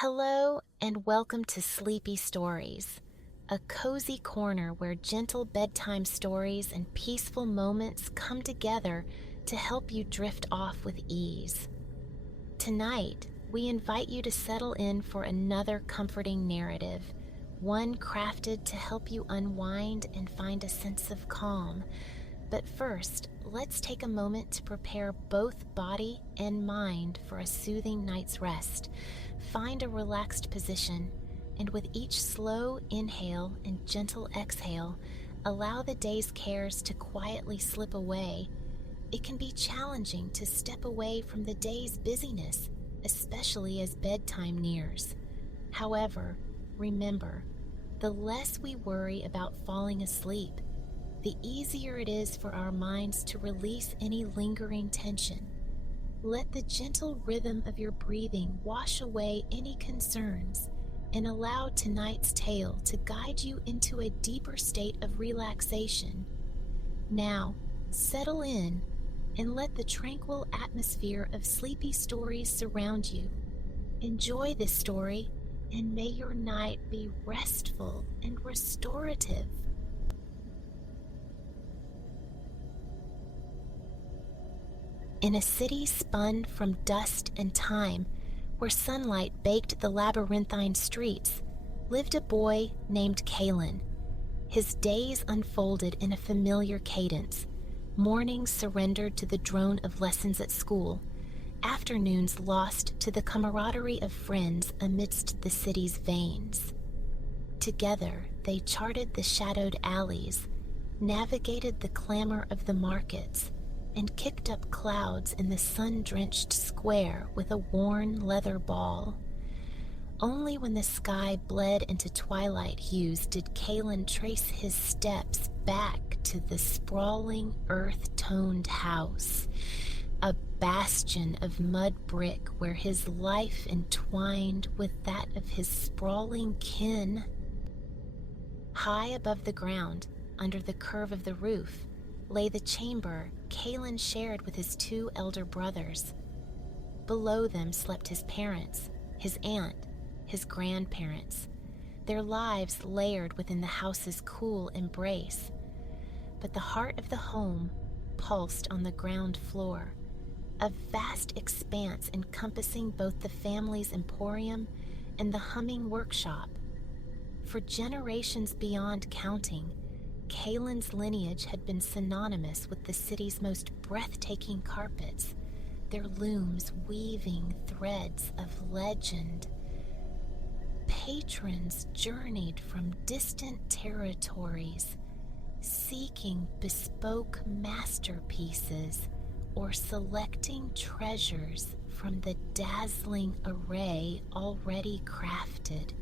Hello and welcome to Sleepy Stories, a cozy corner where gentle bedtime stories and peaceful moments come together to help you drift off with ease. Tonight, we invite you to settle in for another comforting narrative, one crafted to help you unwind and find a sense of calm. But first, let's take a moment to prepare both body and mind for a soothing night's rest. Find a relaxed position, and with each slow inhale and gentle exhale, allow the day's cares to quietly slip away. It can be challenging to step away from the day's busyness, especially as bedtime nears. However, remember, the less we worry about falling asleep, the easier it is for our minds to release any lingering tension. Let the gentle rhythm of your breathing wash away any concerns and allow tonight's tale to guide you into a deeper state of relaxation. Now, settle in and let the tranquil atmosphere of sleepy stories surround you. Enjoy this story, and may your night be restful and restorative. In a city spun from dust and time, where sunlight baked the labyrinthine streets, lived a boy named Kalen. His days unfolded in a familiar cadence. Mornings surrendered to the drone of lessons at school, afternoons lost to the camaraderie of friends amidst the city's veins. Together, they charted the shadowed alleys, navigated the clamor of the markets, and kicked up clouds in the sun-drenched square with a worn leather ball. Only when the sky bled into twilight hues did Kalen trace his steps back to the sprawling earth-toned house, a bastion of mud brick where his life entwined with that of his sprawling kin. High above the ground, under the curve of the roof, lay the chamber Kalen shared with his two elder brothers. Below them slept his parents, his aunt, his grandparents, their lives layered within the house's cool embrace. But the heart of the home pulsed on the ground floor, a vast expanse encompassing both the family's emporium and the humming workshop. For generations beyond counting, Kalen's lineage had been synonymous with the city's most breathtaking carpets, their looms weaving threads of legend. Patrons journeyed from distant territories, seeking bespoke masterpieces or selecting treasures from the dazzling array already crafted.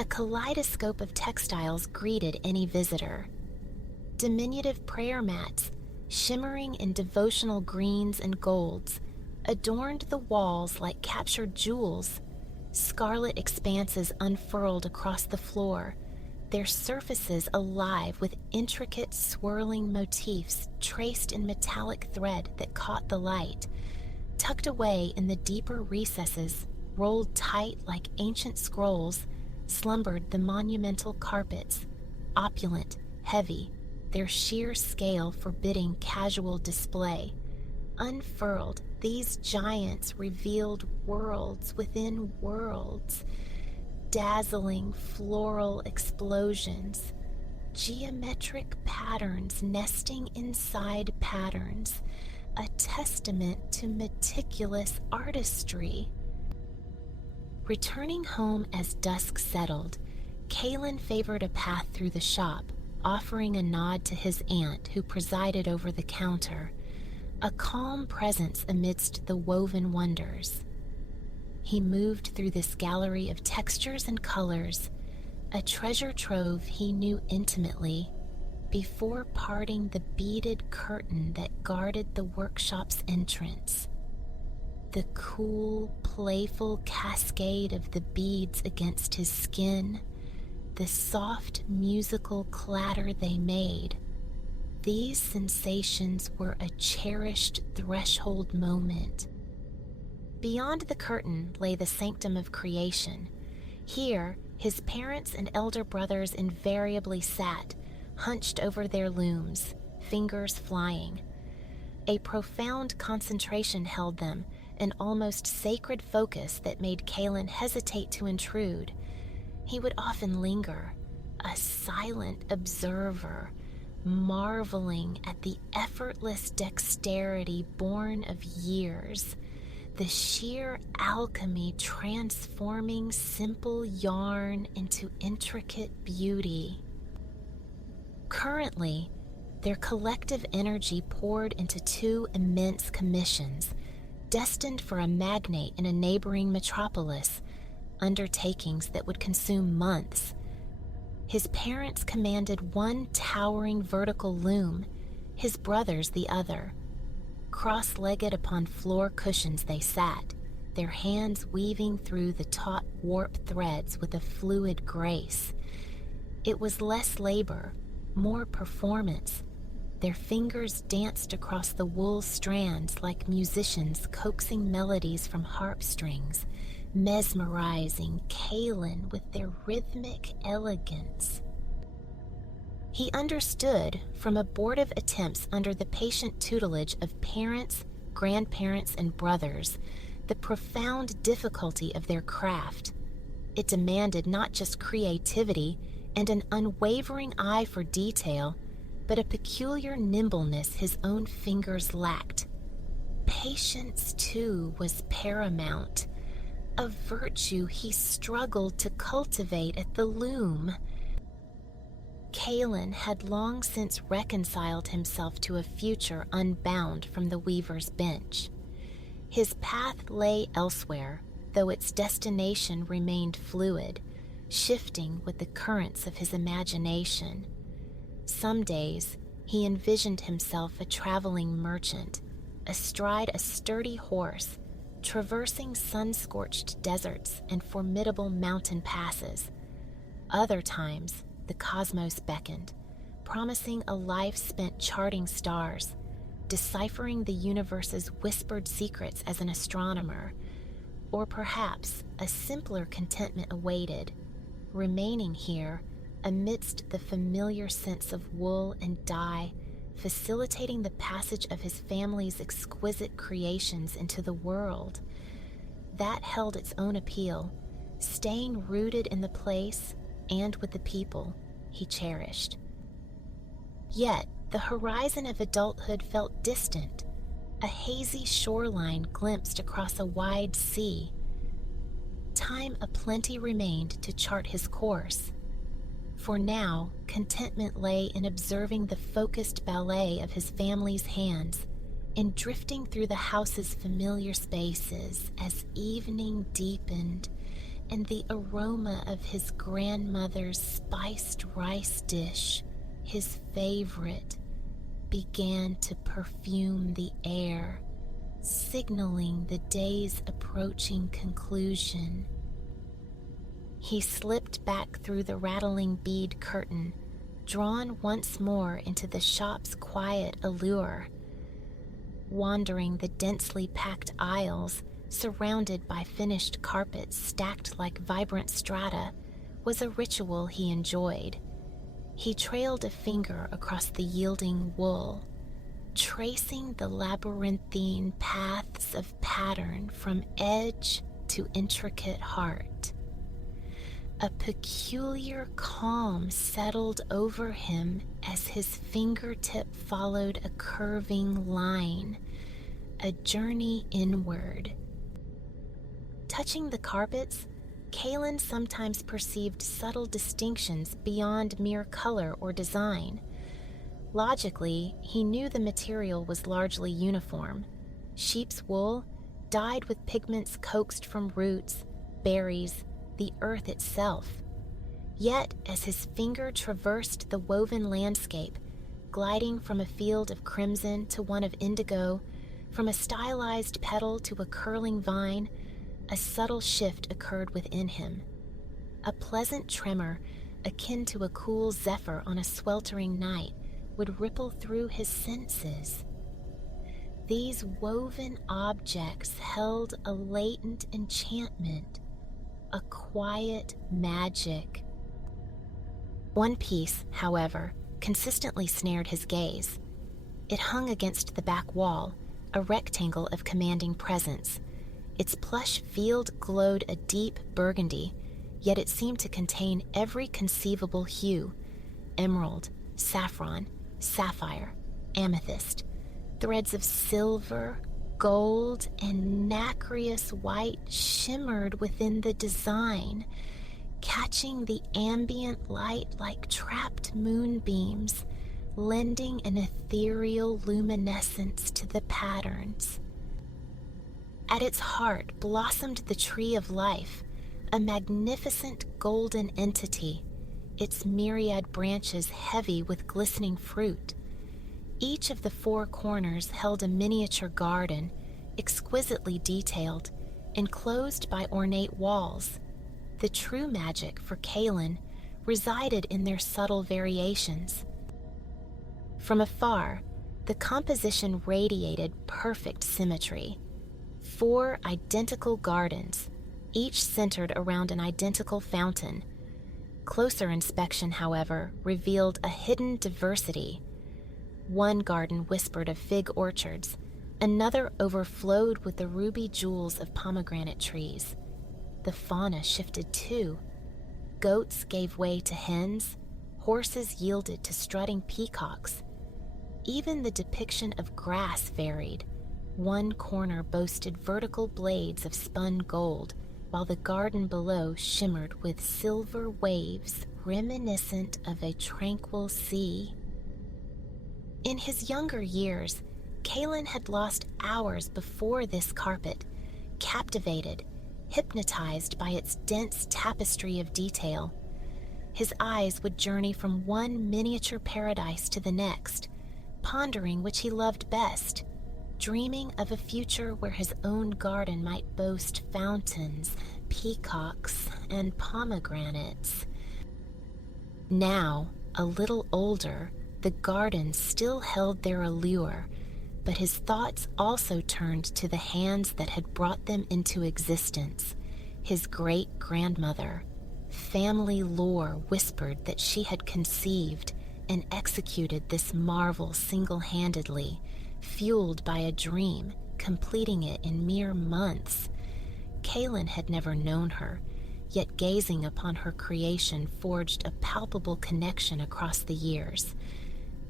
A kaleidoscope of textiles greeted any visitor. Diminutive prayer mats, shimmering in devotional greens and golds, adorned the walls like captured jewels. Scarlet expanses unfurled across the floor, their surfaces alive with intricate swirling motifs traced in metallic thread that caught the light. Tucked away in the deeper recesses, rolled tight like ancient scrolls, slumbered the monumental carpets, opulent, heavy, their sheer scale forbidding casual display. Unfurled, these giants revealed worlds within worlds, dazzling floral explosions, geometric patterns nesting inside patterns, a testament to meticulous artistry. Returning home as dusk settled, Kalen favored a path through the shop, offering a nod to his aunt who presided over the counter, a calm presence amidst the woven wonders. He moved through this gallery of textures and colors, a treasure trove he knew intimately, before parting the beaded curtain that guarded the workshop's entrance. The cool, playful cascade of the beads against his skin, the soft musical clatter they made, these sensations were a cherished threshold moment. Beyond the curtain lay the sanctum of creation. Here, his parents and elder brothers invariably sat, hunched over their looms, fingers flying. A profound concentration held them, an almost sacred focus that made Kaylin hesitate to intrude. He would often linger, a silent observer, marveling at the effortless dexterity born of years, the sheer alchemy transforming simple yarn into intricate beauty. Currently, their collective energy poured into two immense commissions, destined for a magnate in a neighboring metropolis, undertakings that would consume months. His parents commanded one towering vertical loom, his brothers the other. Cross-legged upon floor cushions they sat, their hands weaving through the taut warp threads with a fluid grace. It was less labor, more performance. Their fingers danced across the wool strands like musicians coaxing melodies from harp strings, mesmerizing Kaylin with their rhythmic elegance. He understood, from abortive attempts under the patient tutelage of parents, grandparents, and brothers, the profound difficulty of their craft. It demanded not just creativity and an unwavering eye for detail, but a peculiar nimbleness his own fingers lacked. Patience, too, was paramount, a virtue he struggled to cultivate at the loom. Kaylin had long since reconciled himself to a future unbound from the weaver's bench. His path lay elsewhere, though its destination remained fluid, shifting with the currents of his imagination. Some days, he envisioned himself a traveling merchant, astride a sturdy horse, traversing sun-scorched deserts and formidable mountain passes. Other times, the cosmos beckoned, promising a life spent charting stars, deciphering the universe's whispered secrets as an astronomer. Or perhaps a simpler contentment awaited, remaining here amidst the familiar scents of wool and dye, facilitating the passage of his family's exquisite creations into the world. That held its own appeal, staying rooted in the place and with the people he cherished. Yet, the horizon of adulthood felt distant, a hazy shoreline glimpsed across a wide sea. Time aplenty remained to chart his course. For now, contentment lay in observing the focused ballet of his family's hands, in drifting through the house's familiar spaces as evening deepened and the aroma of his grandmother's spiced rice dish, his favorite, began to perfume the air, signaling the day's approaching conclusion. He slipped back through the rattling bead curtain, drawn once more into the shop's quiet allure. Wandering the densely packed aisles, surrounded by finished carpets stacked like vibrant strata, was a ritual he enjoyed. He trailed a finger across the yielding wool, tracing the labyrinthine paths of pattern from edge to intricate heart. A peculiar calm settled over him as his fingertip followed a curving line, a journey inward. Touching the carpets, Kaylin sometimes perceived subtle distinctions beyond mere color or design. Logically, he knew the material was largely uniform. Sheep's wool, dyed with pigments coaxed from roots, berries, the earth itself. Yet, as his finger traversed the woven landscape, gliding from a field of crimson to one of indigo, from a stylized petal to a curling vine, a subtle shift occurred within him. A pleasant tremor, akin to a cool zephyr on a sweltering night, would ripple through his senses. These woven objects held a latent enchantment, a quiet magic. One piece, however, consistently snared his gaze. It hung against the back wall, a rectangle of commanding presence. Its plush field glowed a deep burgundy, yet it seemed to contain every conceivable hue: emerald, saffron, sapphire, amethyst. Threads of silver, gold, and nacreous white shimmered within the design, catching the ambient light like trapped moonbeams, lending an ethereal luminescence to the patterns. At its heart blossomed the tree of life, a magnificent golden entity, its myriad branches heavy with glistening fruit. Each of the four corners held a miniature garden, exquisitely detailed, enclosed by ornate walls. The true magic for Kaylin resided in their subtle variations. From afar, the composition radiated perfect symmetry. 4 identical gardens, each centered around an identical fountain. Closer inspection, however, revealed a hidden diversity. One garden whispered of fig orchards, another overflowed with the ruby jewels of pomegranate trees. The fauna shifted too. Goats gave way to hens, horses yielded to strutting peacocks. Even the depiction of grass varied. One corner boasted vertical blades of spun gold, while the garden below shimmered with silver waves reminiscent of a tranquil sea. In his younger years, Kaylin had lost hours before this carpet, captivated, hypnotized by its dense tapestry of detail. His eyes would journey from one miniature paradise to the next, pondering which he loved best, dreaming of a future where his own garden might boast fountains, peacocks, and pomegranates. Now, a little older, the gardens still held their allure, but his thoughts also turned to the hands that had brought them into existence. His great-grandmother. Family lore whispered that she had conceived and executed this marvel single-handedly, fueled by a dream, completing it in mere months. Kaylin had never known her, yet gazing upon her creation forged a palpable connection across the years.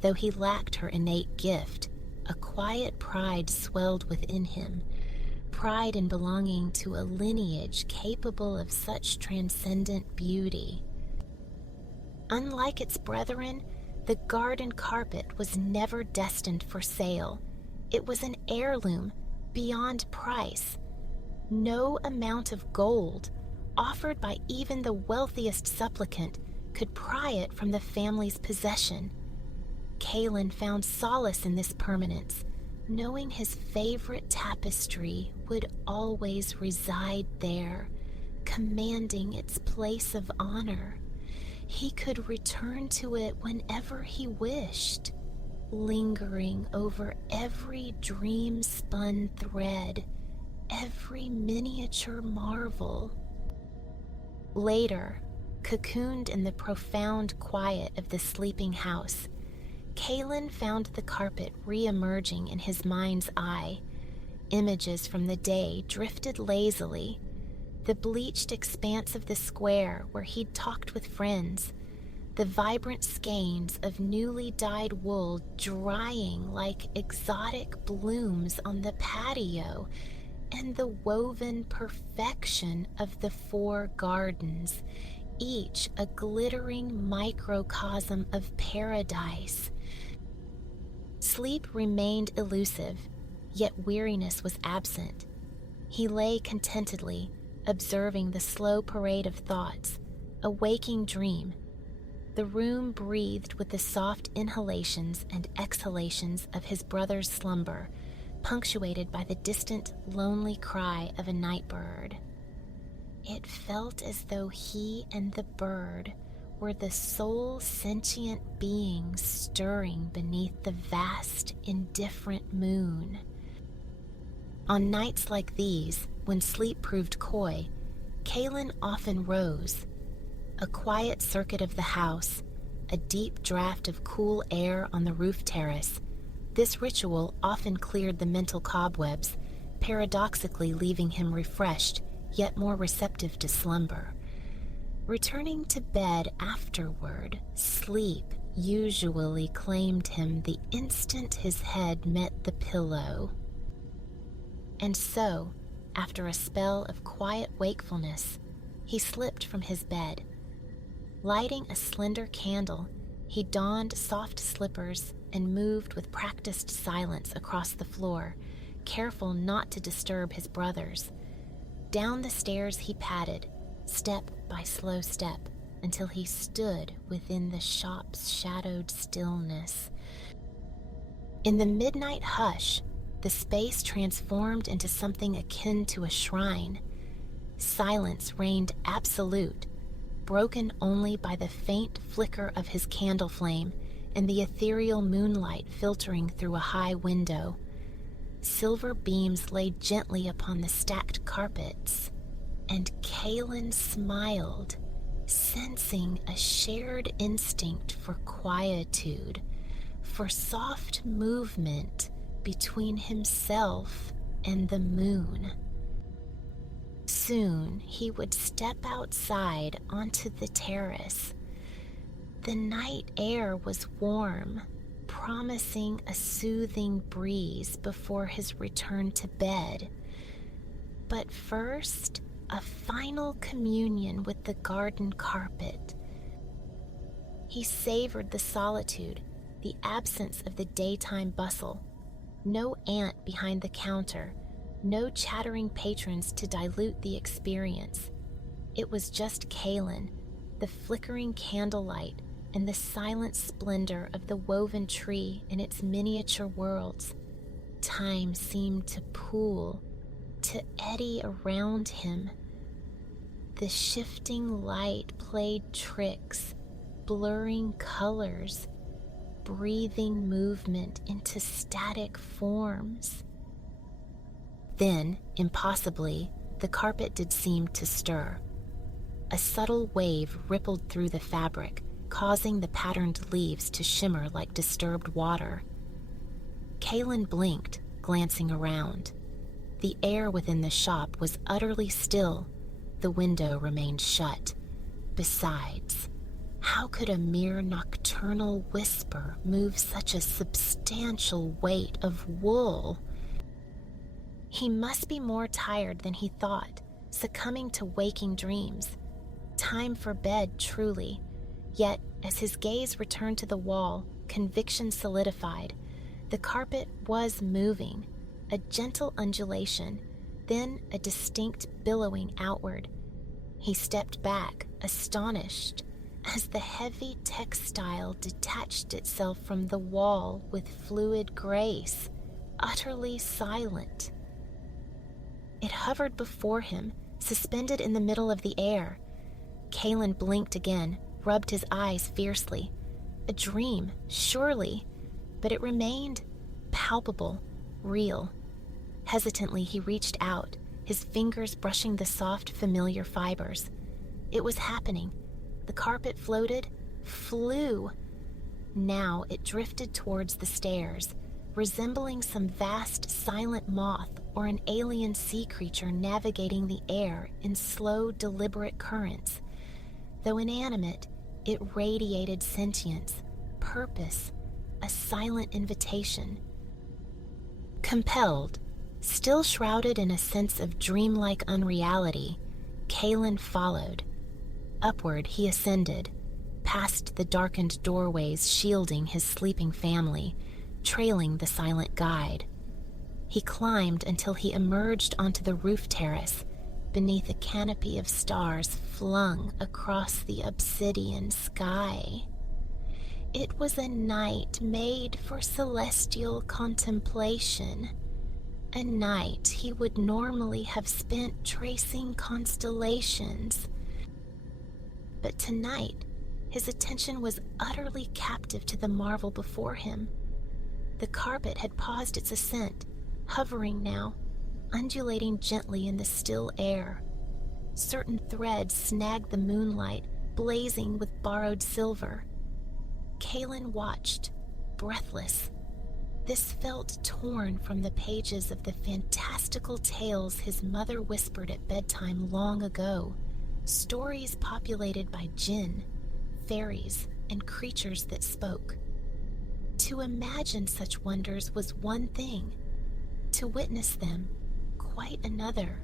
Though he lacked her innate gift, a quiet pride swelled within him, pride in belonging to a lineage capable of such transcendent beauty. Unlike its brethren, the garden carpet was never destined for sale. It was an heirloom beyond price. No amount of gold, offered by even the wealthiest supplicant, could pry it from the family's possession. Kaylin found solace in this permanence, knowing his favorite tapestry would always reside there, commanding its place of honor. He could return to it whenever he wished, lingering over every dream-spun thread, every miniature marvel. Later, cocooned in the profound quiet of the sleeping house, Kaylin found the carpet re-emerging in his mind's eye. Images from the day drifted lazily. The bleached expanse of the square where he'd talked with friends, the vibrant skeins of newly dyed wool drying like exotic blooms on the patio, and the woven perfection of the 4 gardens, each a glittering microcosm of paradise. Sleep remained elusive, yet weariness was absent. He lay contentedly, observing the slow parade of thoughts, a waking dream. The room breathed with the soft inhalations and exhalations of his brother's slumber, punctuated by the distant, lonely cry of a night bird. It felt as though he and the bird were the sole sentient beings stirring beneath the vast, indifferent moon. On nights like these, when sleep proved coy, Kaylin often rose. A quiet circuit of the house, a deep draft of cool air on the roof terrace. This ritual often cleared the mental cobwebs, paradoxically leaving him refreshed, yet more receptive to slumber. Returning to bed afterward, sleep usually claimed him the instant his head met the pillow. And so, after a spell of quiet wakefulness, he slipped from his bed. Lighting a slender candle, he donned soft slippers and moved with practiced silence across the floor, careful not to disturb his brothers. Down the stairs he padded, step by slow step, until he stood within the shop's shadowed stillness. In the midnight hush, the space transformed into something akin to a shrine. Silence reigned absolute, broken only by the faint flicker of his candle flame and the ethereal moonlight filtering through a high window. Silver beams lay gently upon the stacked carpets, and Kaylin smiled, sensing a shared instinct for quietude, for soft movement between himself and the moon. Soon he would step outside onto the terrace. The night air was warm, promising a soothing breeze before his return to bed. But first, a final communion with the garden carpet. He savored the solitude, the absence of the daytime bustle. No aunt behind the counter, no chattering patrons to dilute the experience. It was just Kaylin, the flickering candlelight, and the silent splendor of the woven tree in its miniature worlds. Time seemed to pool, to eddy around him. The shifting light played tricks, blurring colors, breathing movement into static forms. Then, impossibly, the carpet did seem to stir. A subtle wave rippled through the fabric, causing the patterned leaves to shimmer like disturbed water. Kaylin blinked, glancing around. The air within the shop was utterly still. The window remained shut. Besides, how could a mere nocturnal whisper move such a substantial weight of wool? He must be more tired than he thought, succumbing to waking dreams. Time for bed, truly. Yet, as his gaze returned to the wall, conviction solidified. The carpet was moving, a gentle undulation, then a distinct billowing outward. He stepped back, astonished, as the heavy textile detached itself from the wall with fluid grace, utterly silent. It hovered before him, suspended in the middle of the air. Kaylin blinked again, rubbed his eyes fiercely. A dream, surely, but it remained palpable, real. Hesitantly, he reached out, his fingers brushing the soft, familiar fibers. It was happening. The carpet floated, flew. Now it drifted towards the stairs, resembling some vast, silent moth or an alien sea creature navigating the air in slow, deliberate currents. Though inanimate, it radiated sentience, purpose, a silent invitation. Compelled, still shrouded in a sense of dreamlike unreality, Kaylin followed. Upward he ascended, past the darkened doorways shielding his sleeping family, trailing the silent guide. He climbed until he emerged onto the roof terrace, beneath a canopy of stars flung across the obsidian sky. It was a night made for celestial contemplation, a night he would normally have spent tracing constellations. But tonight, his attention was utterly captive to the marvel before him. The carpet had paused its ascent, hovering now, undulating gently in the still air. Certain threads snagged the moonlight, blazing with borrowed silver. Kaylin watched, breathless. This felt torn from the pages of the fantastical tales his mother whispered at bedtime long ago, stories populated by jinn, fairies, and creatures that spoke. To imagine such wonders was one thing, to witness them, quite another.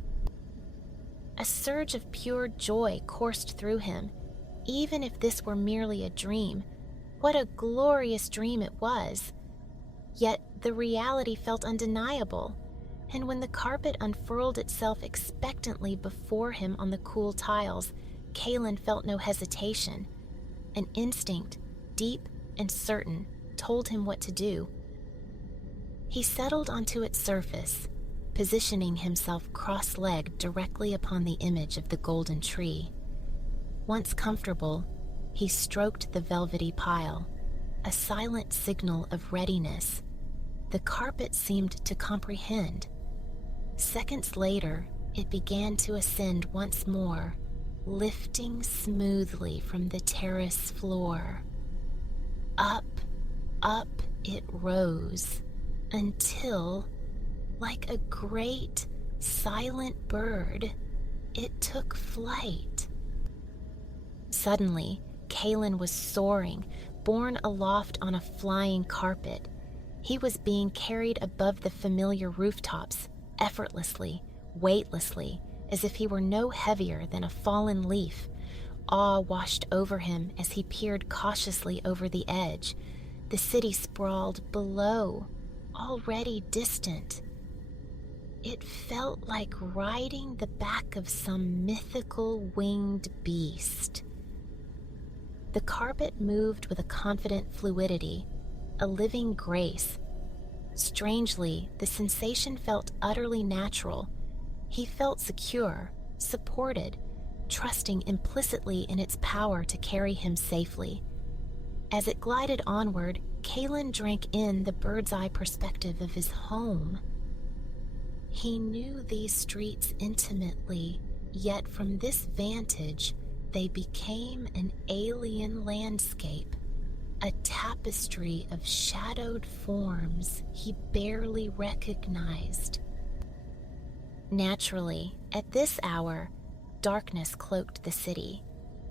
A surge of pure joy coursed through him. Even if this were merely a dream, what a glorious dream it was! Yet the reality felt undeniable, and when the carpet unfurled itself expectantly before him on the cool tiles, Kaylin felt no hesitation. An instinct, deep and certain, told him what to do. He settled onto its surface, positioning himself cross-legged directly upon the image of the golden tree. Once comfortable, he stroked the velvety pile, a silent signal of readiness. The carpet seemed to comprehend. Seconds later, it began to ascend once more, lifting smoothly from the terrace floor. Up, up it rose, until, like a great, silent bird, it took flight. Suddenly, Kaylin was soaring, borne aloft on a flying carpet. He was being carried above the familiar rooftops, effortlessly, weightlessly, as if he were no heavier than a fallen leaf. Awe washed over him as he peered cautiously over the edge. The city sprawled below, already distant. It felt like riding the back of some mythical winged beast. The carpet moved with a confident fluidity, a living grace. Strangely, the sensation felt utterly natural. He felt secure, supported, trusting implicitly in its power to carry him safely. As it glided onward, Kaylin drank in the bird's-eye perspective of his home. He knew these streets intimately, yet from this vantage, they became an alien landscape, a tapestry of shadowed forms he barely recognized. Naturally, at this hour, darkness cloaked the city.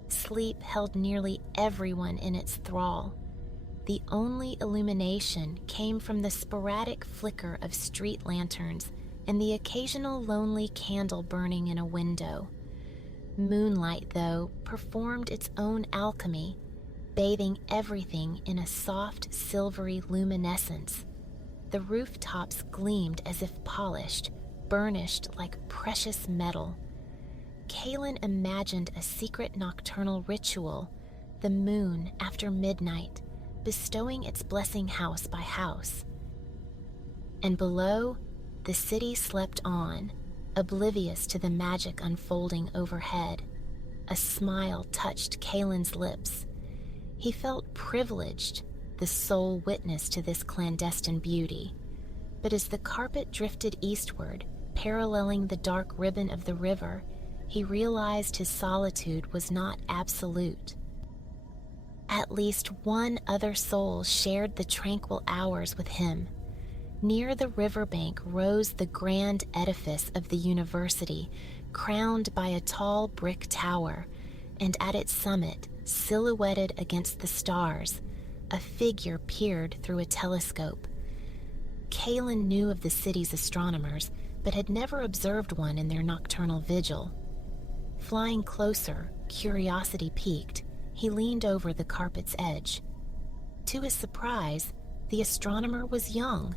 Sleep held nearly everyone in its thrall. The only illumination came from the sporadic flicker of street lanterns and the occasional lonely candle burning in a window. Moonlight, though, performed its own alchemy, bathing everything in a soft, silvery luminescence. The rooftops gleamed as if polished, burnished like precious metal. Kaylin imagined a secret nocturnal ritual, the moon after midnight, bestowing its blessing house by house. And below, the city slept on, oblivious to the magic unfolding overhead. A smile touched Kaylin's lips. He felt privileged, the sole witness to this clandestine beauty. But as the carpet drifted eastward, paralleling the dark ribbon of the river, he realized his solitude was not absolute. At least one other soul shared the tranquil hours with him. Near the riverbank rose the grand edifice of the university, crowned by a tall brick tower, and at its summit, silhouetted against the stars, a figure peered through a telescope. Kaylin knew of the city's astronomers, but had never observed one in their nocturnal vigil. Flying closer, curiosity piqued, he leaned over the carpet's edge. To his surprise, the astronomer was young,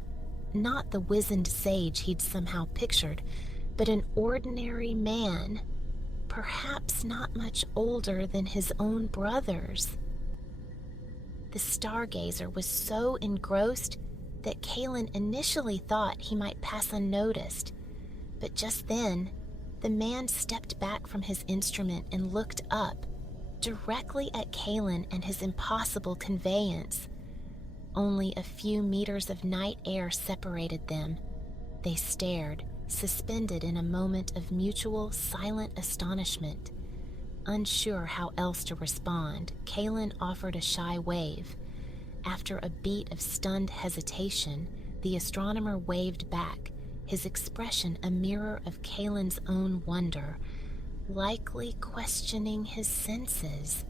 not the wizened sage he'd somehow pictured, but an ordinary man, perhaps not much older than his own brothers. The stargazer was so engrossed that Kaylin initially thought he might pass unnoticed, but just then, the man stepped back from his instrument and looked up, directly at Kaylin and his impossible conveyance. Only a few meters of night air separated them. They stared, suspended in a moment of mutual, silent astonishment. Unsure how else to respond, Kaylin offered a shy wave. After a beat of stunned hesitation, the astronomer waved back, his expression a mirror of Kaylin's own wonder, likely questioning his senses,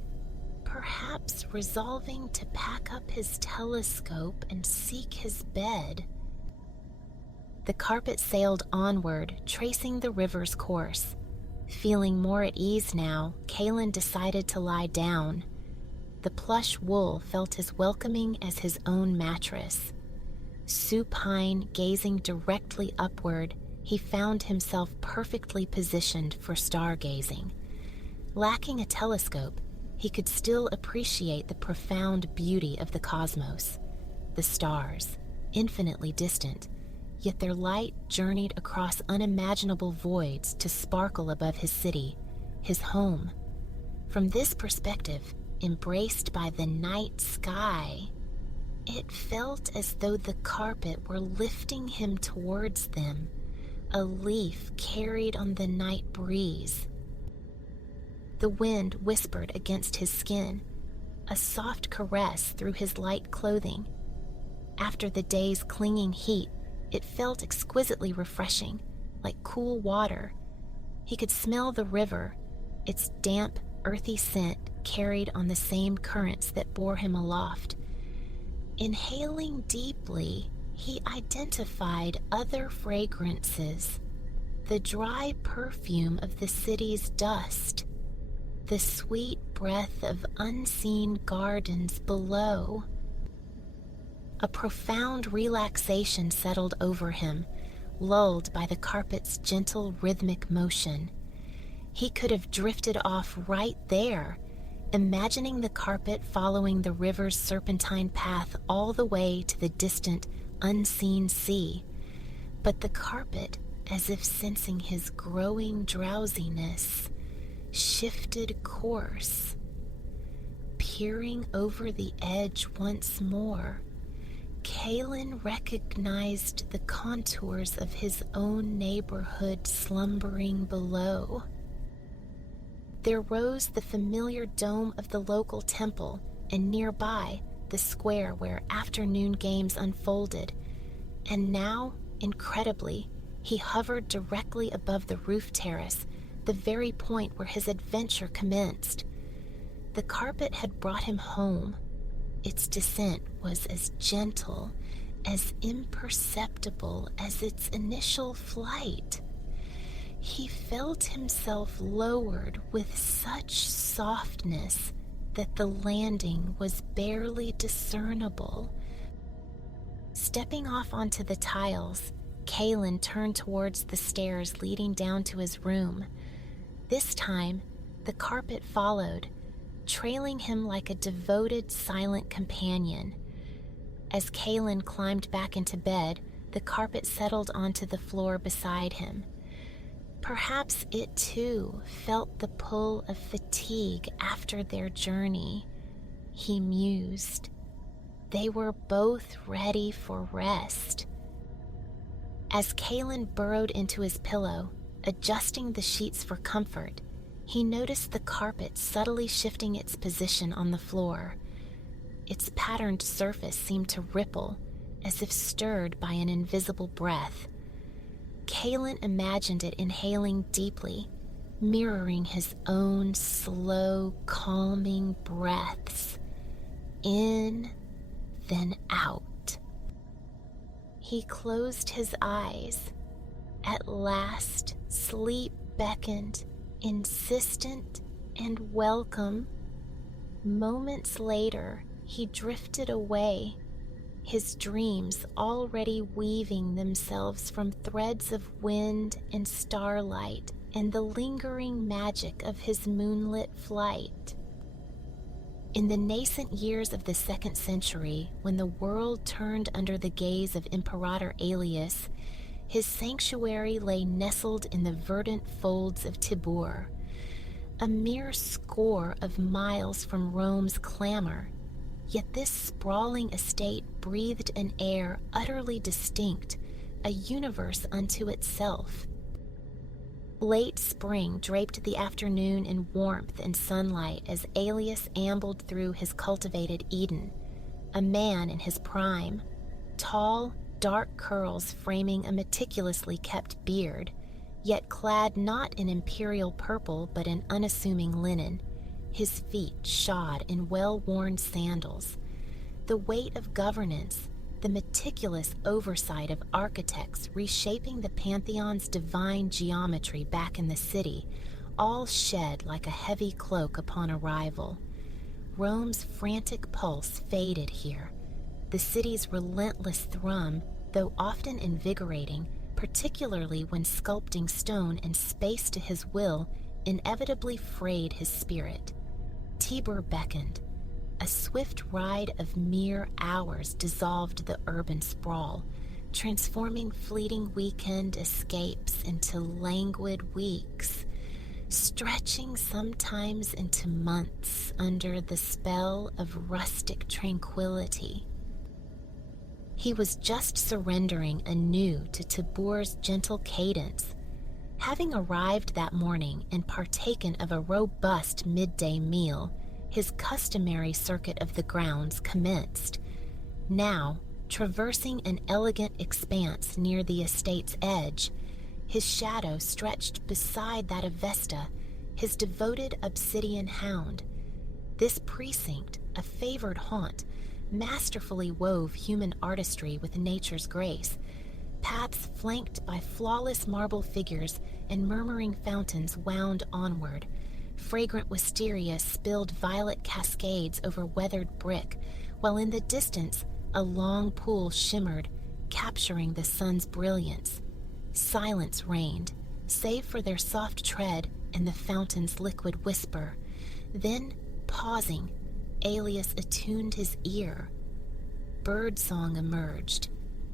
perhaps resolving to pack up his telescope and seek his bed. The carpet sailed onward, tracing the river's course. Feeling more at ease now, Kaylin decided to lie down. The plush wool felt as welcoming as his own mattress. Supine, gazing directly upward, he found himself perfectly positioned for stargazing. Lacking a telescope, he could still appreciate the profound beauty of the cosmos. The stars, infinitely distant, yet their light journeyed across unimaginable voids to sparkle above his city, his home. From this perspective, embraced by the night sky, it felt as though the carpet were lifting him towards them, a leaf carried on the night breeze. The wind whispered against his skin, a soft caress through his light clothing. After the day's clinging heat, it felt exquisitely refreshing, like cool water. He could smell the river, its damp, earthy scent carried on the same currents that bore him aloft. Inhaling deeply, he identified other fragrances, the dry perfume of the city's dust, the sweet breath of unseen gardens below. A profound relaxation settled over him, lulled by the carpet's gentle rhythmic motion. He could have drifted off right there, imagining the carpet following the river's serpentine path all the way to the distant, unseen sea. But the carpet, as if sensing his growing drowsiness, shifted course. Peering over the edge once more, Kaylin recognized the contours of his own neighborhood slumbering below. There rose the familiar dome of the local temple, and nearby, the square where afternoon games unfolded. And now, incredibly, he hovered directly above the roof terrace, the very point where his adventure commenced. The carpet had brought him home. Its descent was as gentle, as imperceptible as its initial flight. He felt himself lowered with such softness that the landing was barely discernible. Stepping off onto the tiles, Kaylin turned towards the stairs leading down to his room. This time, the carpet followed, trailing him like a devoted, silent companion. As Kaylin climbed back into bed, the carpet settled onto the floor beside him. Perhaps it too felt the pull of fatigue after their journey. He mused. They were both ready for rest. As Kaylin burrowed into his pillow, adjusting the sheets for comfort, he noticed the carpet subtly shifting its position on the floor. Its patterned surface seemed to ripple, as if stirred by an invisible breath. Kaylin imagined it inhaling deeply, mirroring his own slow, calming breaths. In, then out. He closed his eyes. At last, sleep beckoned, insistent and welcome. Moments later, he drifted away, his dreams already weaving themselves from threads of wind and starlight and the lingering magic of his moonlit flight. In the nascent years of the 2nd century, when the world turned under the gaze of Imperator Aelius, his sanctuary lay nestled in the verdant folds of Tibur, a mere score of miles from Rome's clamor. Yet this sprawling estate breathed an air utterly distinct, a universe unto itself. Late spring draped the afternoon in warmth and sunlight as Aelius ambled through his cultivated Eden, a man in his prime, tall, dark curls framing a meticulously kept beard, yet clad not in imperial purple but in unassuming linen, his feet shod in well-worn sandals. The weight of governance, the meticulous oversight of architects reshaping the Pantheon's divine geometry back in the city, all shed like a heavy cloak upon arrival. Rome's frantic pulse faded here. The city's relentless thrum, though often invigorating, particularly when sculpting stone and space to his will, inevitably frayed his spirit. Tiber beckoned. A swift ride of mere hours dissolved the urban sprawl, transforming fleeting weekend escapes into languid weeks, stretching sometimes into months under the spell of rustic tranquility. He was just surrendering anew to Tibur's gentle cadence. Having arrived that morning and partaken of a robust midday meal, his customary circuit of the grounds commenced. Now, traversing an elegant expanse near the estate's edge, his shadow stretched beside that of Vesta, his devoted obsidian hound. This precinct, a favored haunt, masterfully wove human artistry with nature's grace. Paths flanked by flawless marble figures and murmuring fountains wound onward. Fragrant wisteria spilled violet cascades over weathered brick, while in the distance a long pool shimmered, capturing the sun's brilliance. Silence reigned, save for their soft tread and the fountain's liquid whisper. Then, pausing, Aelius attuned his ear. Birdsong emerged,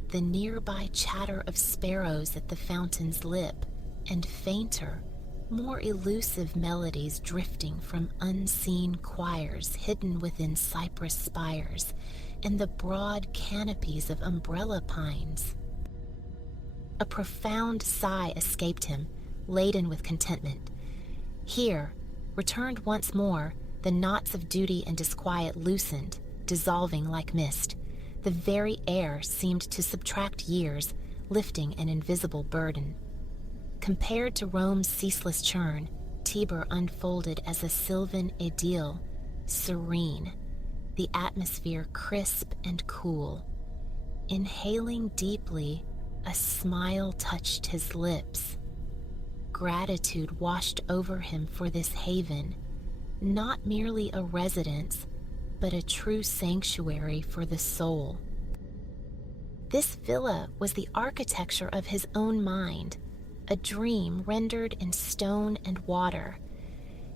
the nearby chatter of sparrows at the fountain's lip, and fainter, more elusive melodies drifting from unseen choirs hidden within cypress spires and the broad canopies of umbrella pines. A profound sigh escaped him, laden with contentment. Here, returned once more, the knots of duty and disquiet loosened, dissolving like mist. The very air seemed to subtract years, lifting an invisible burden. Compared to Rome's ceaseless churn, Tiber unfolded as a sylvan idyll, serene, the atmosphere crisp and cool. Inhaling deeply, a smile touched his lips. Gratitude washed over him for this haven, not merely a residence, but a true sanctuary for the soul. This villa was the architecture of his own mind, a dream rendered in stone and water.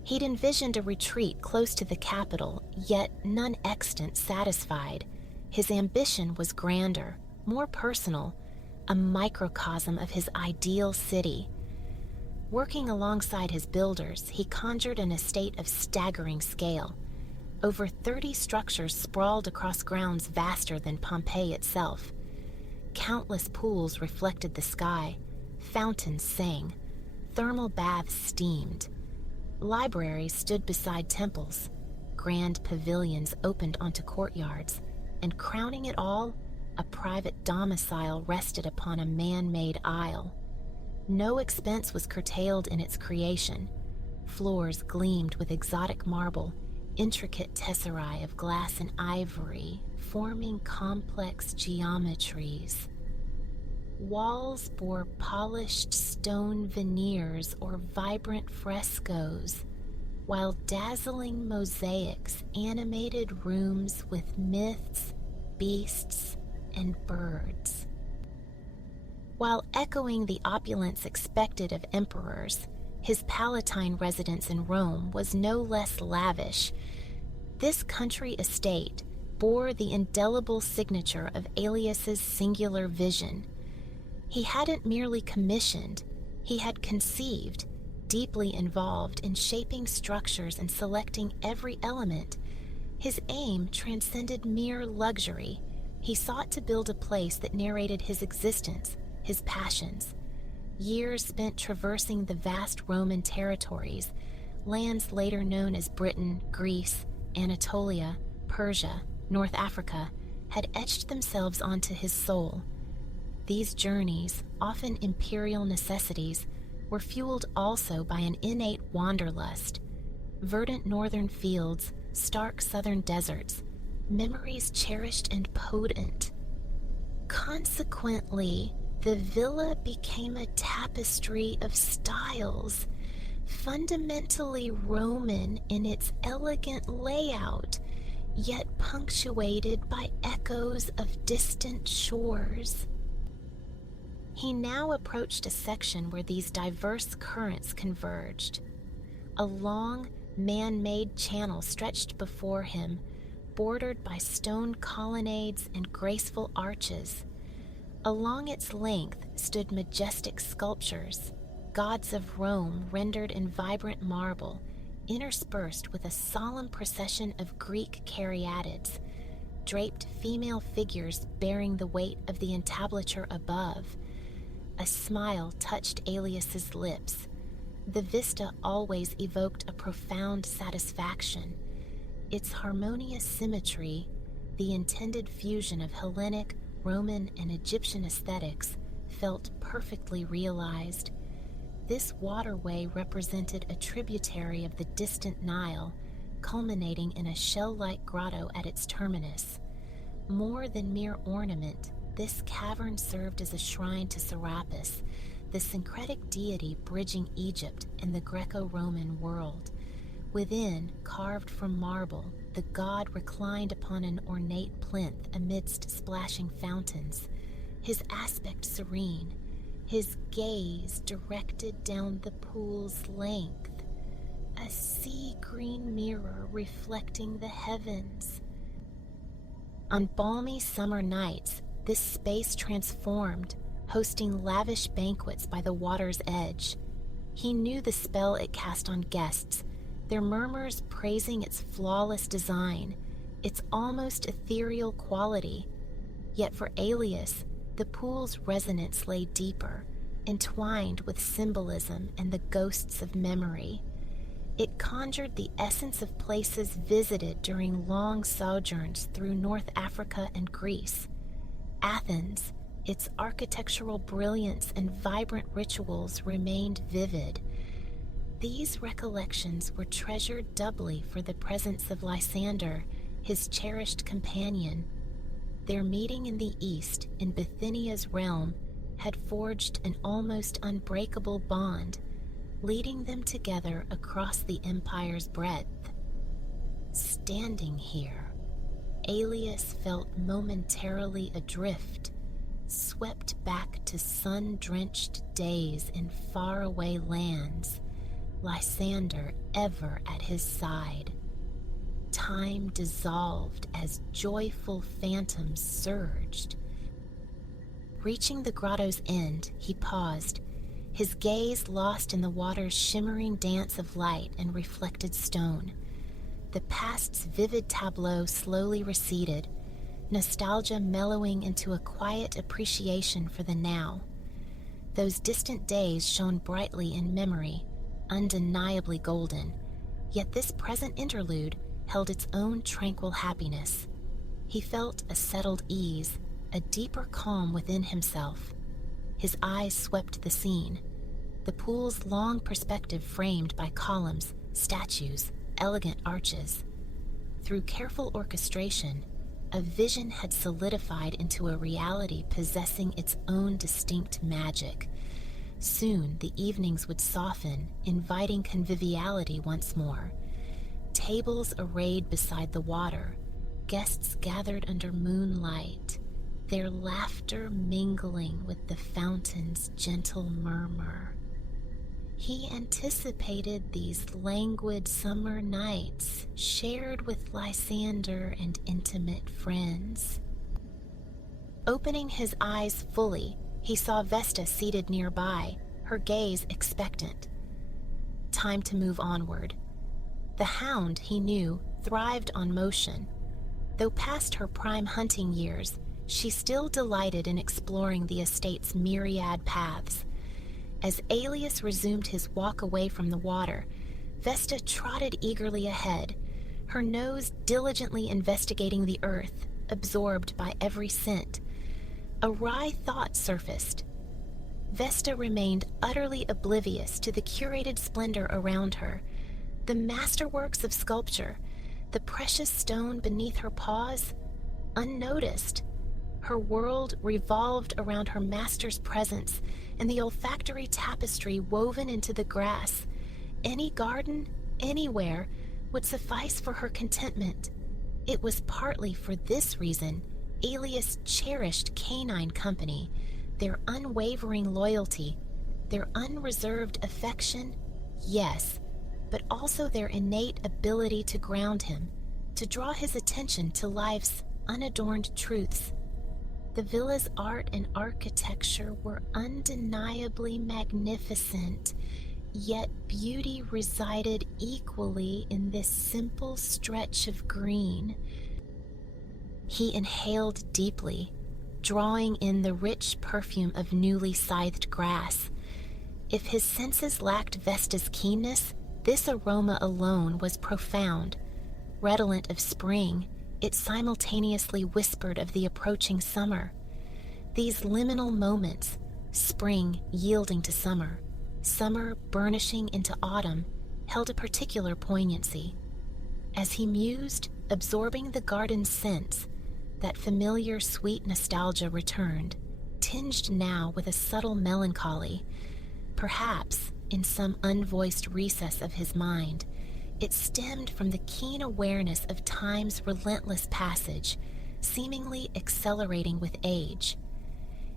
He'd envisioned a retreat close to the capital, yet none extant satisfied. His ambition was grander, more personal, a microcosm of his ideal city. Working alongside his builders, he conjured an estate of staggering scale. Over 30 structures sprawled across grounds vaster than Pompeii itself. Countless pools reflected the sky. Fountains sang. Thermal baths steamed. Libraries stood beside temples. Grand pavilions opened onto courtyards. And crowning it all, a private domicile rested upon a man-made isle. No expense was curtailed in its creation. Floors gleamed with exotic marble, intricate tesserae of glass and ivory, forming complex geometries. Walls bore polished stone veneers or vibrant frescoes, while dazzling mosaics animated rooms with myths, beasts, and birds. While echoing the opulence expected of emperors, his Palatine residence in Rome was no less lavish. This country estate bore the indelible signature of Aelius's singular vision. He hadn't merely commissioned, he had conceived, deeply involved in shaping structures and selecting every element. His aim transcended mere luxury. He sought to build a place that narrated his existence, his passions. Years spent traversing the vast Roman territories, lands later known as Britain, Greece, Anatolia, Persia, North Africa, had etched themselves onto his soul. These journeys, often imperial necessities, were fueled also by an innate wanderlust. Verdant northern fields, stark southern deserts, memories cherished and potent. Consequently, the villa became a tapestry of styles, fundamentally Roman in its elegant layout, yet punctuated by echoes of distant shores. He now approached a section where these diverse currents converged. A long, man-made channel stretched before him, bordered by stone colonnades and graceful arches. Along its length stood majestic sculptures, gods of Rome rendered in vibrant marble, interspersed with a solemn procession of Greek caryatids, draped female figures bearing the weight of the entablature above. A smile touched Aelius's lips. The vista always evoked a profound satisfaction. Its harmonious symmetry, the intended fusion of Hellenic, Roman, and Egyptian aesthetics, felt perfectly realized. This waterway represented a tributary of the distant Nile, culminating in a shell-like grotto at its terminus. More than mere ornament, this cavern served as a shrine to Serapis, the syncretic deity bridging Egypt and the Greco-Roman world. Within, carved from marble, the god reclined upon an ornate plinth amidst splashing fountains, his aspect serene, his gaze directed down the pool's length, a sea-green mirror reflecting the heavens. On balmy summer nights, this space transformed, hosting lavish banquets by the water's edge. He knew the spell it cast on guests, their murmurs praising its flawless design, its almost ethereal quality. Yet for Aelius, the pool's resonance lay deeper, entwined with symbolism and the ghosts of memory. It conjured the essence of places visited during long sojourns through North Africa and Greece. Athens, its architectural brilliance and vibrant rituals remained vivid. These recollections were treasured doubly for the presence of Lysander, his cherished companion. Their meeting in the east, in Bithynia's realm, had forged an almost unbreakable bond, leading them together across the empire's breadth. Standing here, Aelius felt momentarily adrift, swept back to sun-drenched days in faraway lands, Lysander ever at his side. Time dissolved as joyful phantoms surged. Reaching the grotto's end, he paused, his gaze lost in the water's shimmering dance of light and reflected stone. The past's vivid tableau slowly receded, nostalgia mellowing into a quiet appreciation for the now. Those distant days shone brightly in memory, undeniably golden, yet this present interlude held its own tranquil happiness. He felt a settled ease, a deeper calm within himself. His eyes swept the scene, the pool's long perspective framed by columns, statues, elegant arches. Through careful orchestration, a vision had solidified into a reality possessing its own distinct magic. Soon the evenings would soften, inviting conviviality once more. Tables arrayed beside the water, guests gathered under moonlight, their laughter mingling with the fountain's gentle murmur. He anticipated these languid summer nights, shared with Lysander and intimate friends. Opening his eyes fully, he saw Vesta seated nearby, her gaze expectant. Time to move onward. The hound, he knew, thrived on motion. Though past her prime hunting years, she still delighted in exploring the estate's myriad paths. As Aelius resumed his walk away from the water, Vesta trotted eagerly ahead, her nose diligently investigating the earth, absorbed by every scent. A wry thought surfaced. Vesta remained utterly oblivious to the curated splendor around her, the masterworks of sculpture, the precious stone beneath her paws, unnoticed. Her world revolved around her master's presence and the olfactory tapestry woven into the grass. Any garden, anywhere, would suffice for her contentment. It was partly for this reason Aelius cherished canine company, their unwavering loyalty, their unreserved affection, yes, but also their innate ability to ground him, to draw his attention to life's unadorned truths. The villa's art and architecture were undeniably magnificent, yet beauty resided equally in this simple stretch of green. He inhaled deeply, drawing in the rich perfume of newly scythed grass. If his senses lacked Vesta's keenness, this aroma alone was profound. Redolent of spring, it simultaneously whispered of the approaching summer. These liminal moments, spring yielding to summer, summer burnishing into autumn, held a particular poignancy. As he mused, absorbing the garden's scents, that familiar sweet nostalgia returned, tinged now with a subtle melancholy. Perhaps, in some unvoiced recess of his mind, it stemmed from the keen awareness of time's relentless passage, seemingly accelerating with age.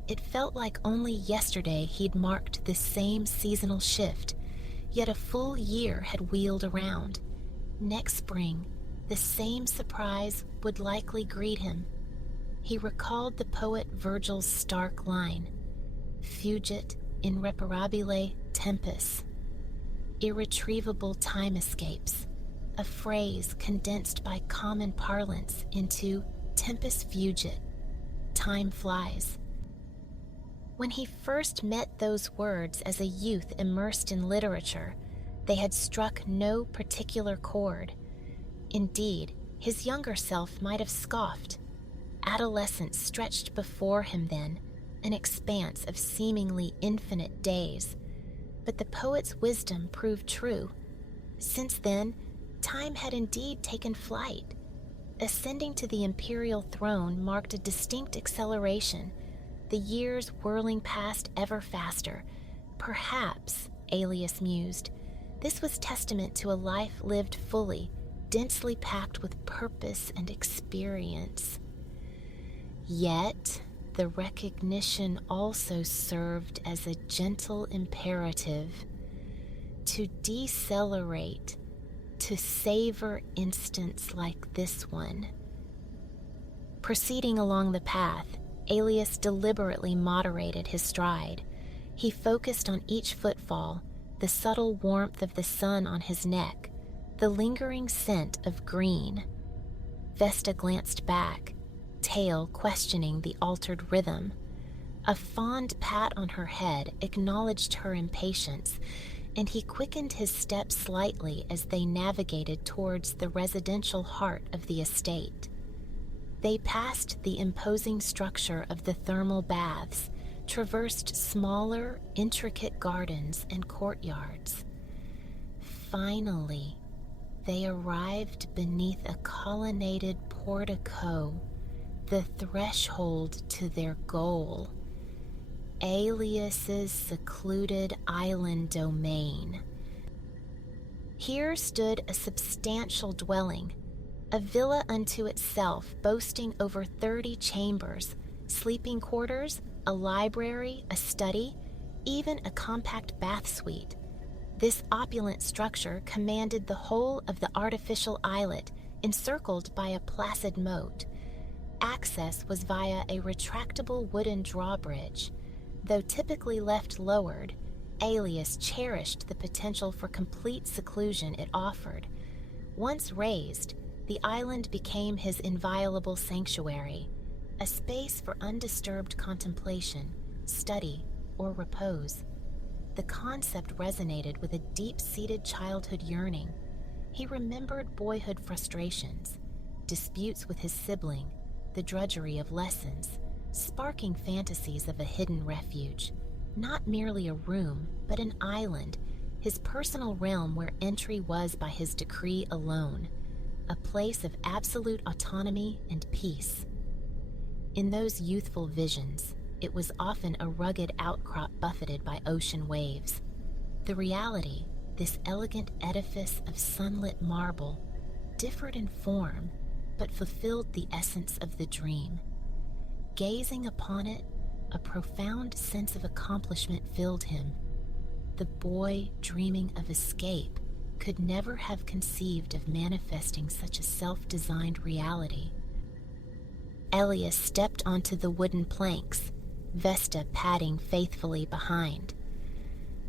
It felt like only yesterday he'd marked this same seasonal shift, yet a full year had wheeled around. Next spring, the same surprise would likely greet him. He recalled the poet Virgil's stark line, "Fugit irreparabile tempus." Irretrievable time escapes, a phrase condensed by common parlance into tempus fugit, time flies. When he first met those words as a youth immersed in literature, they had struck no particular chord. Indeed, his younger self might have scoffed. Adolescence stretched before him then, an expanse of seemingly infinite days. But the poet's wisdom proved true. Since then, time had indeed taken flight. Ascending to the imperial throne marked a distinct acceleration, the years whirling past ever faster. Perhaps, Aelius mused, this was testament to a life lived fully, densely packed with purpose and experience. Yet, the recognition also served as a gentle imperative to decelerate, to savor instants like this one. Proceeding along the path, Aelius deliberately moderated his stride. He focused on each footfall, the subtle warmth of the sun on his neck, the lingering scent of green. Vesta glanced back, tail questioning the altered rhythm. A fond pat on her head acknowledged her impatience, and he quickened his steps slightly as they navigated towards the residential heart of the estate. They passed the imposing structure of the thermal baths, traversed smaller, intricate gardens and courtyards. Finally, they arrived beneath a colonnaded portico, the threshold to their goal, Aelius's secluded island domain. Here stood a substantial dwelling, a villa unto itself boasting over 30 chambers, sleeping quarters, a library, a study, even a compact bath suite. This opulent structure commanded the whole of the artificial islet, encircled by a placid moat. Access was via a retractable wooden drawbridge. Though typically left lowered, Aelius cherished the potential for complete seclusion it offered. Once raised, the island became his inviolable sanctuary, a space for undisturbed contemplation, study, or repose. The concept resonated with a deep-seated childhood yearning. He remembered boyhood frustrations, disputes with his sibling, the drudgery of lessons, sparking fantasies of a hidden refuge, not merely a room, but an island, his personal realm where entry was by his decree alone, a place of absolute autonomy and peace. In those youthful visions, it was often a rugged outcrop buffeted by ocean waves. The reality, this elegant edifice of sunlit marble, differed in form, but fulfilled the essence of the dream. Gazing upon it, a profound sense of accomplishment filled him. The boy dreaming of escape could never have conceived of manifesting such a self-designed reality. Elias stepped onto the wooden planks, Vesta padding faithfully behind.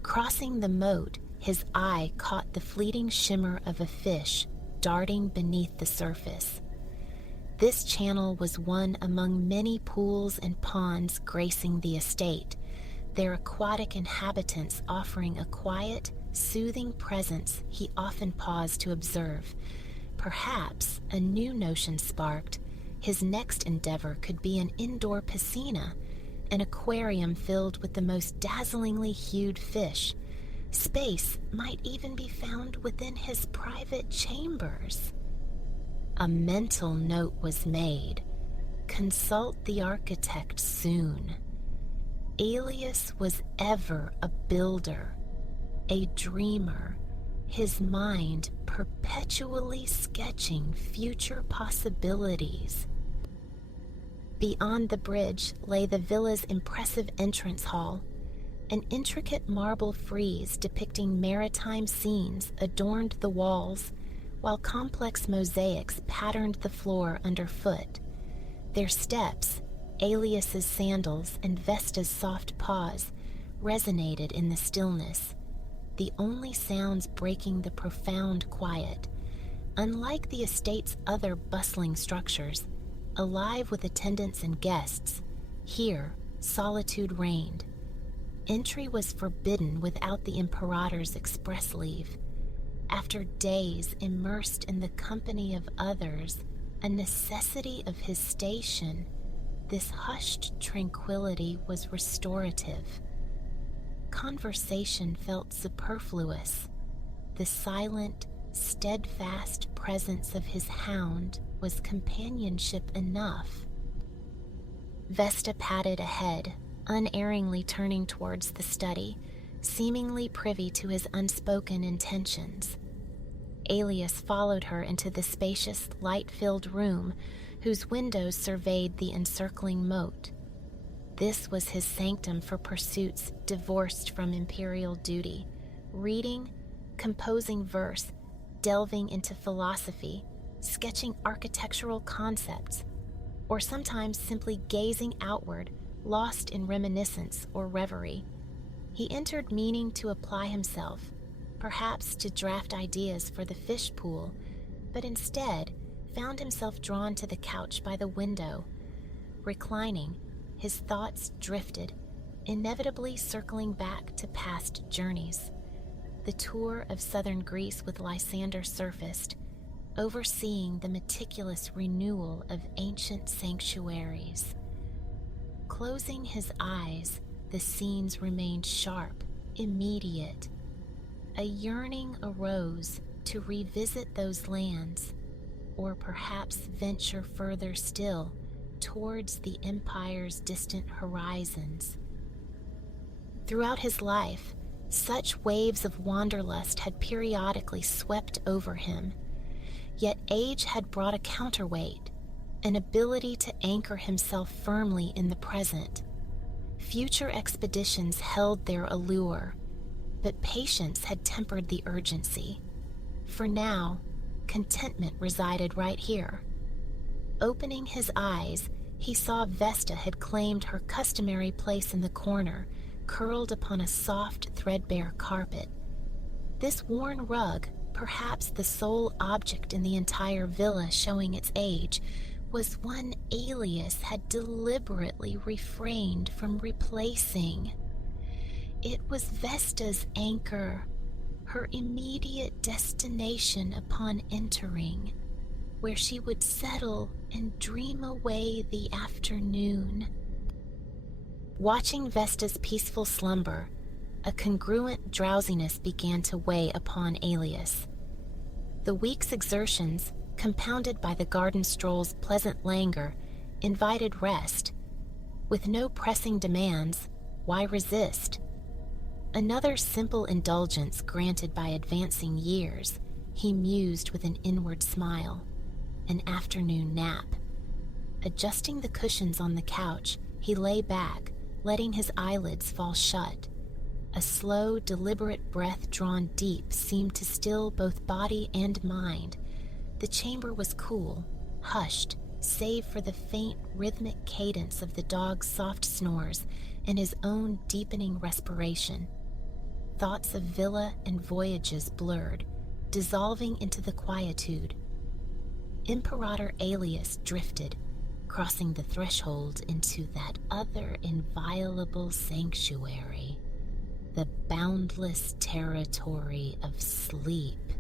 Crossing the moat, his eye caught the fleeting shimmer of a fish darting beneath the surface. This channel was one among many pools and ponds gracing the estate, their aquatic inhabitants offering a quiet, soothing presence he often paused to observe. Perhaps a new notion sparked. His next endeavor could be an indoor piscina, an aquarium filled with the most dazzlingly hued fish. Space might even be found within his private chambers. A mental note was made. Consult the architect soon. Elias was ever a builder, a dreamer, his mind perpetually sketching future possibilities. Beyond the bridge lay the villa's impressive entrance hall. An intricate marble frieze depicting maritime scenes adorned the walls, while complex mosaics patterned the floor underfoot. Their steps, Elias's sandals and Vesta's soft paws, resonated in the stillness, the only sounds breaking the profound quiet. Unlike the estate's other bustling structures, alive with attendants and guests, here solitude reigned. Entry was forbidden without the imperator's express leave. After days immersed in the company of others, a necessity of his station, this hushed tranquility was restorative. Conversation felt superfluous. The silent, steadfast presence of his hound was companionship enough. Vesta padded ahead, unerringly turning towards the study, seemingly privy to his unspoken intentions. Elias followed her into the spacious, light-filled room whose windows surveyed the encircling moat. This was his sanctum for pursuits divorced from imperial duty, reading, composing verse, delving into philosophy, sketching architectural concepts, or sometimes simply gazing outward, lost in reminiscence or reverie. He entered meaning to apply himself, perhaps to draft ideas for the fish pool, but instead found himself drawn to the couch by the window. Reclining, his thoughts drifted, inevitably circling back to past journeys. The tour of southern Greece with Lysander surfaced, overseeing the meticulous renewal of ancient sanctuaries. Closing his eyes, the scenes remained sharp, immediate. A yearning arose to revisit those lands, or perhaps venture further still towards the empire's distant horizons. Throughout his life, such waves of wanderlust had periodically swept over him, yet age had brought a counterweight, an ability to anchor himself firmly in the present. Future expeditions held their allure, but patience had tempered the urgency. For now, contentment resided right here. Opening his eyes, he saw Vesta had claimed her customary place in the corner, curled upon a soft, threadbare carpet. This worn rug, perhaps the sole object in the entire villa showing its age, was one Alias had deliberately refrained from replacing. It was Vesta's anchor, her immediate destination upon entering, where she would settle and dream away the afternoon. Watching Vesta's peaceful slumber, a congruent drowsiness began to weigh upon Alias. The week's exertions, compounded by the garden stroll's pleasant languor, invited rest. With no pressing demands, why resist? Another simple indulgence granted by advancing years, he mused with an inward smile. An afternoon nap. Adjusting the cushions on the couch, he lay back, letting his eyelids fall shut. A slow, deliberate breath drawn deep seemed to still both body and mind. The chamber was cool, hushed, save for the faint, rhythmic cadence of the dog's soft snores and his own deepening respiration. Thoughts of villa and voyages blurred, dissolving into the quietude. Imperator Alias drifted, crossing the threshold into that other inviolable sanctuary, the boundless territory of sleep.